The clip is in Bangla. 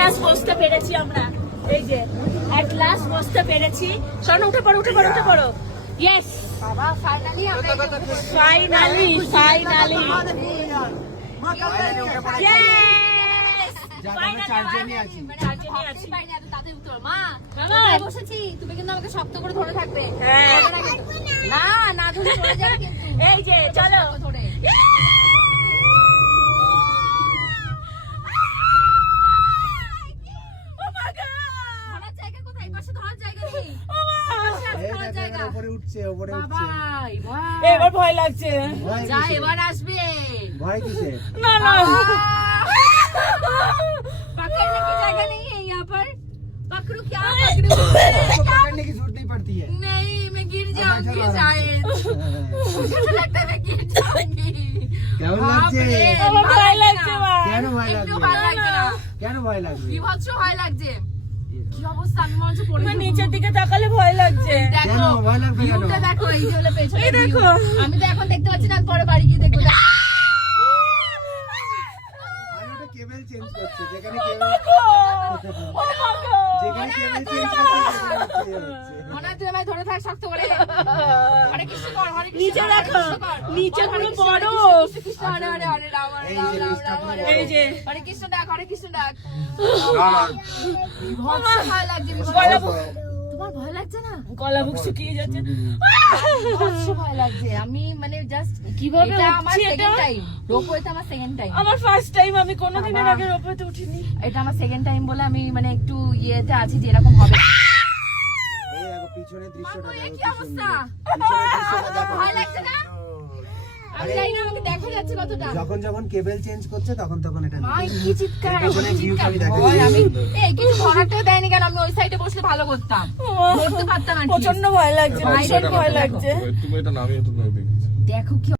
লাস্ট বসতে পেরেছি আমরা। এই যে এট লাস্ট বসতে পেরেছি। শোনো, উঠে পড়ো উঠে পড়ো উঠে পড়ো। ইয়েস বাবা ফাইনালি ফাইনালি ফাইনালি বসেছি, তুমি কিন্তু আমাকে শক্ত করে ধরে থাকবে। হ্যাঁ। না না ধরে চলে যাবে কিন্তু। এই যে চলো ধরে ধরার জায়গা কোথায়? পাশে ধরার জায়গা নেই। ধরার জায়গা উপরে উঠছে উপরে বাবা উঠছে। এবার ভয় লাগছে। ভয় যা কিসের? এবার আসবে। ভয় কিসের? না না पकड़ने की जगह नहीं है यहाँ पर। पकड़ू क्या उसको पकड़ू? पकड़ने की जरूरत नहीं पड़ती है। नहीं मैं गिर जाऊंगी शायद। मुझे तो लगता है मैं गिर जाऊंगी। কেমন বাপ লাগছে? রে, আমার ভয় লাগছে মা। কেন ভয় একটু লাগছে? ভালো লাগছে না। কেন ভয় লাগছে? বিভৎস ভয় লাগছে। কি অবস্থা, আমি মনে হচ্ছে পড়ে আমার যাবো। নিচের দিকে তাকালে ভয় লাগছে। কেন দেখো ভয় লাগবে কেন? ভিউটা দেখো, এই যে হলো পেছনে এই দেখো। view। আমি তো এখন দেখতে পাচ্ছি না, আমি পরে বাড়ি গিয়ে দেখবো। আর ওটা কেবল চেঞ্জ করছে যেখানে কেবল যেখানে কেবল চেঞ্জ করছে মনে হয় তুই আমায় ধরে থাক শক্ত করে। হরে কৃষ্ণ কর, হরে কৃষ্ণ নিচে কর, রাখো, হরে কৃষ্ণ কর। নিচে হরে পুরো কৃষ্ণ, বড়। কৃষ্ণ কৃষ্ণ, হরে হরে হরে রাম হরে এই রাম যে রাম লিস্টটা রাম হরে পুরো এই যে হরে কৃষ্ণ ডাক, হরে কৃষ্ণ ডাক। বিভৎস ভয় লাগছে, বিভৎস। তোমার ভয় লাগছে না? গলা বুক শুকিয়ে যাচ্ছে। বিভৎস ভয় লাগছে। আমি মানে জাস্ট কিভাবে এটা আমার উঠছি এটা? Second time. রোপওয়েতে আমার সেকেন্ড টাইম। আমার ফার্স্ট টাইম, আমি কোনোদিনের বাবা। আগে রোপওয়েতে উঠিনি। এটা আমার সেকেন্ড টাইম বলে আমি মানে একটু ইয়েতে আছি যে এরকম হবে। এই দেখো পিছনের দৃশ্যটা মাগো, এ দেখো কি কি অবস্থা? সুন্দর। পিছনের দৃশ্যটা দেখো ভয় লাগছে না? আমি জানি না আমাকে দেখা যাচ্ছে কতটা। যখন যখন কেবল চেঞ্জ করছে তখন তখন এটা মা কি চিৎকার, পেছনে কি view চিৎকার। খালি দেখা ভয়, যাচ্ছে। আমি এই কিছু ধরাতেও দেয়নি কেন? আমি ওই সাইডে বসলে ভালো করতাম, ধরতে পারতাম আর কি। প্রচন্ড ভয় লাগছে, ভাই, ভীষণ ভয় দেখো। লাগছে। তুমি এটা নামিয়ে তুমি দেখেছি দেখো কি